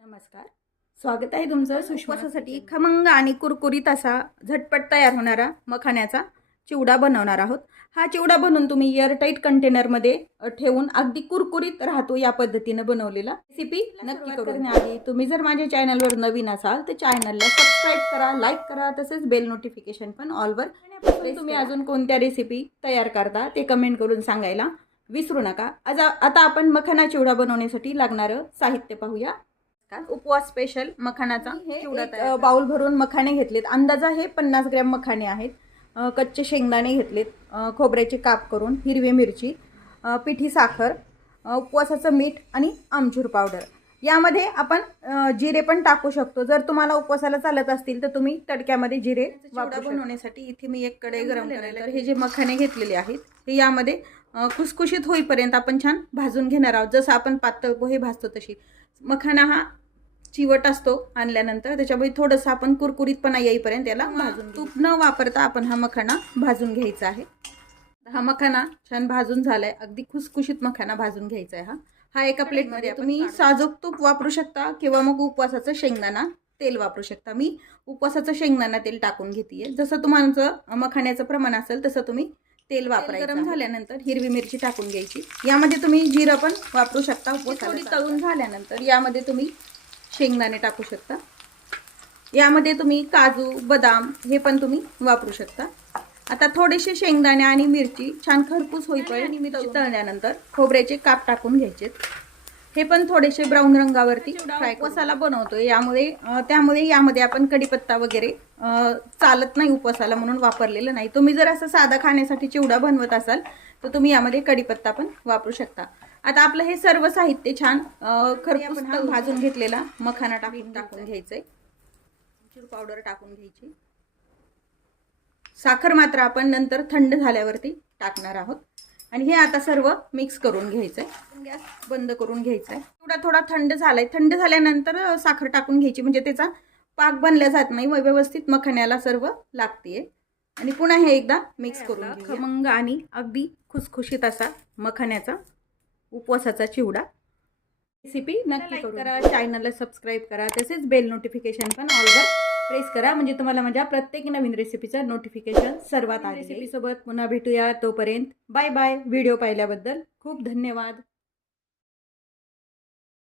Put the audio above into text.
नमस्कार, स्वागत आहे तुमचं सुश्वासासाठी खमंग आणि कुरकुरीत असा झटपट तयार होणारा मखाण्याचा चिवडा बनवणार आहोत। हा चिवडा बनवून तुम्ही एअरटाईट कंटेनरमध्ये ठेवून अगदी कुरकुरीत राहतो या पद्धतीने बनवलेला रेसिपी नक्की करण्याआधी तुम्ही जर माझ्या चॅनलवर नवीन असाल तर चॅनलला सबस्क्राईब करा, लाईक करा, तसेच बेल नोटिफिकेशन पण ऑलवर तुम्ही अजून कोणत्या रेसिपी तयार करता ते कमेंट करून सांगायला विसरू नका। आता आपण मखाना चिवडा बनवण्यासाठी लागणारं साहित्य पाहूया। उपवास स्पेशल मखानाचा चिवडा बाउल भरून मखाने घेतलेत। अंदाजा हे 50 ग्रॅम मखाने आहेत। कच्चे शेंगदाणे घेतलेत, खोबऱ्याचे काप करून, हिरवी मिरची, पिठी साखर, उपवासाचं मीठ आणि आमचूर पावडर। यामध्ये आपण जिरे पण टाकू शकतो। जर तुम्हाला उपवासाला चालत असतील तर तुम्ही तडक्यामध्ये जिरे चिवडा बनवण्यासाठी इथे मी एक कढई गरम करायला हे जे मखाने घेतलेले आहेत हे यामध्ये खुसखुशीत होईपर्यंत आपण छान भाजून घेणार आहोत। जसं आपण पातळ पोहे भाजतो तशी मखाना हा चिवट असतो आणल्यानंतर, त्याच्यामुळे थोडंसं आपण कुरकुरीतपणा येईपर्यंत याला भाजून तूप न वापरता आपण हा मखाना भाजून घ्यायचा आहे। हा मखाना छान भाजून झालाय, अगदी खुसखुशीत मखाना भाजून घ्यायचा आहे। हा एका प्लेटमध्ये तुम्ही साजूक तूप वापरू शकता किंवा मग उपवासाचं शेंगदाणा तेल वापरू शकता। मी उपवासाचं शेंगदाणा तेल टाकून घेतेय। जसं तुमचं मखाण्याचं प्रमाण असेल तसं तुम्ही तेल वापरायचं। गरम झाल्यानंतर हिरवी मिरची टाकून घ्यायची। यामध्ये तुम्ही जिरं पण वापरू शकता। थोडी तळून झाल्यानंतर यामध्ये तुम्ही शेंगदाणे टाकू शकता। यामध्ये तुम्ही काजू, बदाम हे पण तुम्ही वापरू शकता। आता थोडेसे शेंगदाणे आणि मिरची छान खरपूस होईपर्यंत मिरची तळल्यानंतर खोबऱ्याचे काप टाकून घ्यायचे। हे पण थोडेसे ब्राऊन रंगावरती फ्राय मसाला बनवतोय। त्यामुळे यामध्ये आपण कढीपत्ता वगैरे चालत नाही उपवासाला म्हणून वापरलेलं नाही। तुम्ही जर असं साधा खाण्यासाठी चिवडा बनवत असाल तर तुम्ही यामध्ये कढीपत्ता पण वापरू शकता। आता आपलं हे सर्व साहित्य छान खरपूस भाजून घेतलेला मखाना टाकून घ्यायचंय। आमचूर पावडर टाकून घ्यायची। साखर मात्र आपण नंतर थंड झाल्यावरती टाकणार आहोत आणि हे आता सर्व मिक्स करून घ्यायचंय। गॅस बंद करून घ्यायचंय। थोडा थंड झालाय। थंड झाल्यानंतर साखर टाकून घ्यायची, म्हणजे त्याचा पाक बनला जात नाही, व्यवस्थित मखाण्याला सर्व लागते। आणि पुन्हा हे एकदा मिक्स करून खमंग आणि अगदी खुसखुशीत असा मखाण्याचा उपवासाचा चिवडा रेसिपी नक्की करा। चॅनलला सबस्क्राईब करा, तसेच बेल नोटिफिकेशन पण ऑलवर प्रेस करा, म्हणजे तुम्हाला माझ्या प्रत्येक नवीन रेसिपीचं नोटिफिकेशन सर्वात आधी। रेसिपी सोबत पुन्हा भेटूया, तोपर्यंत बाय बाय। व्हिडिओ पाहिल्याबद्दल खूप धन्यवाद।